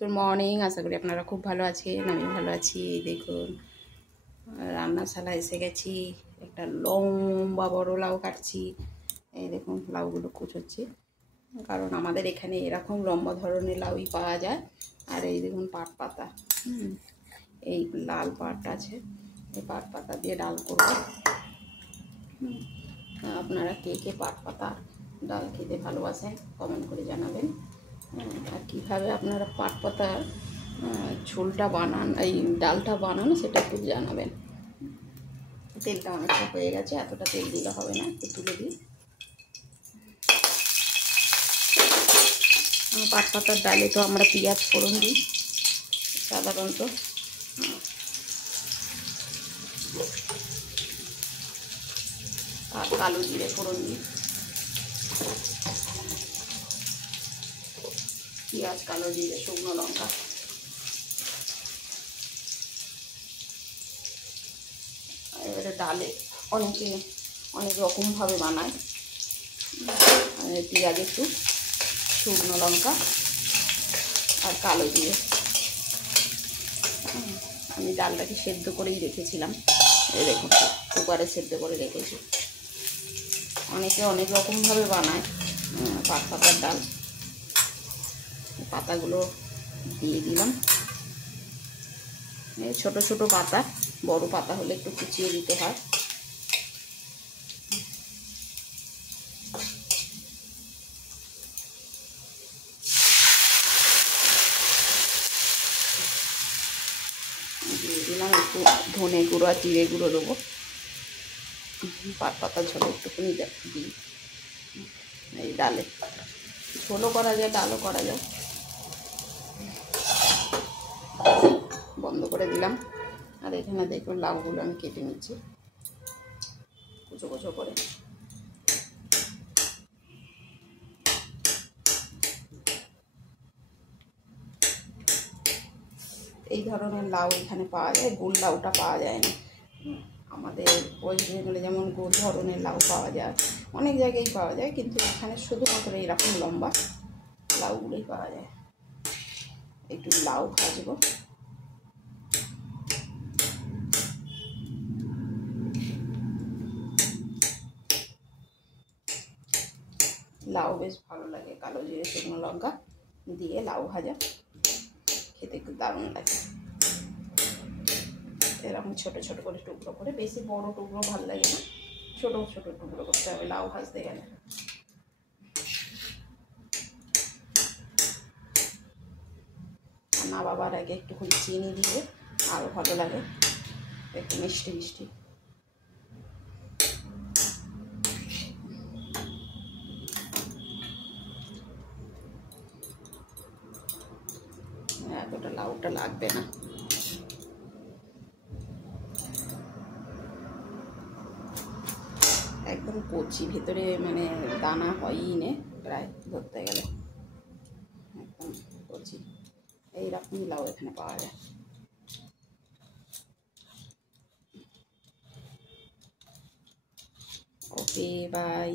Good morning. আশা করি আপনারা খুব ভালো আছেন, আমি ভালো আছি। দেখুন রান্নাশালা এসে গেছি, একটা লম্বা বড় লাউ কাটছি। এই দেখুন লাউগুলো কুচোচ্ছি, কারণ আমাদের এখানে এরকম লম্বা ধরনের লাউই পাওয়া যায়। আর এই দেখুন পাট পাতা, এই লাল পাট আছে, এই পাট পাতা দিয়ে ডাল করব। আপনারা কে কে পাট পাতা ডাল খেতে ভালোবাসেন কমেন্ট করে জানাবেন। আর কীভাবে আপনারা পাট পাতার ঝোলটা বানান, এই ডালটা বানান, সেটা একটু জানাবেন। তেলটা অনেকটা হয়ে গেছে, এতটা তেল দিলে হবে না, একটু তুলে দিই। পাট পাতার ডালে তো আমরা পেঁয়াজ ফোড়ন দিই সাধারণত, আর কালো জিরে ফোড়ন দিই। পেঁয়াজ, কালো জিরে, শুকনো লঙ্কা। এবারে ডালে অনেকে অনেক রকমভাবে বানায়। পেঁয়াজ একটু, শুকনো লঙ্কা আর কালো জিরে। আমি ডালটাকে সেদ্ধ করেই রেখেছিলাম, এই দেখুন কুকারে সেদ্ধ করে রেখেছি। অনেকে অনেক রকমভাবে বানায় পাট পাতার ডাল। পাতাগুলো দিয়ে দিলাম, এই ছোটো ছোটো পাতা, বড় পাতা হলে একটু কুচিয়ে দিতে হয়। দিয়ে দিলাম একটু ধনে গুঁড়ো আর জিরে গুঁড়ো দেবো। পাট পাতার ঝোলে একটুখানি দিই এই ডালে। ঝোলও করা যায়, ডালও করা যায়। বন্ধ করে দিলাম। আর এখানে দেখুন লাউগুলো আমি কেটে নিচ্ছি কুচো কুচো করে। এই ধরনের লাউ এখানে পাওয়া যায়, গোল লাউটা পাওয়া যায় না। আমাদের ওয়েস্ট বেঙ্গলে যেমন গোল ধরনের লাউ পাওয়া যায়, অনেক জায়গায় পাওয়া যায়, কিন্তু এখানে শুধুমাত্র এইরকম লম্বা লাউগুলোই পাওয়া যায়। একটু লাউ ভাজবো। লাউ বেশ ভালো লাগে, কালো জিরে শুকনো লঙ্কা দিয়ে লাউ ভাজা খেতে খুব দারুণ লাগে। এরকম ছোটো ছোটো করে টুকরো করে, বেশি বড় টুকরো ভালো লাগে না, ছোটো ছোটো টুকরো করতে হবে লাউ ভাজতে গেলে। না বাবার আগে একটুখানি চিনি দিয়ে আরও ভালো লাগে, একটু মিষ্টি মিষ্টি। এতটা লাউটা লাগবে না। একদম কচি, ভেতরে মানে দানা হয়ই নে প্রায় ধরতে গেলে, একদম কচি। এইরকমই লাউ এখানে পাওয়া যায়। ওকে, বাই।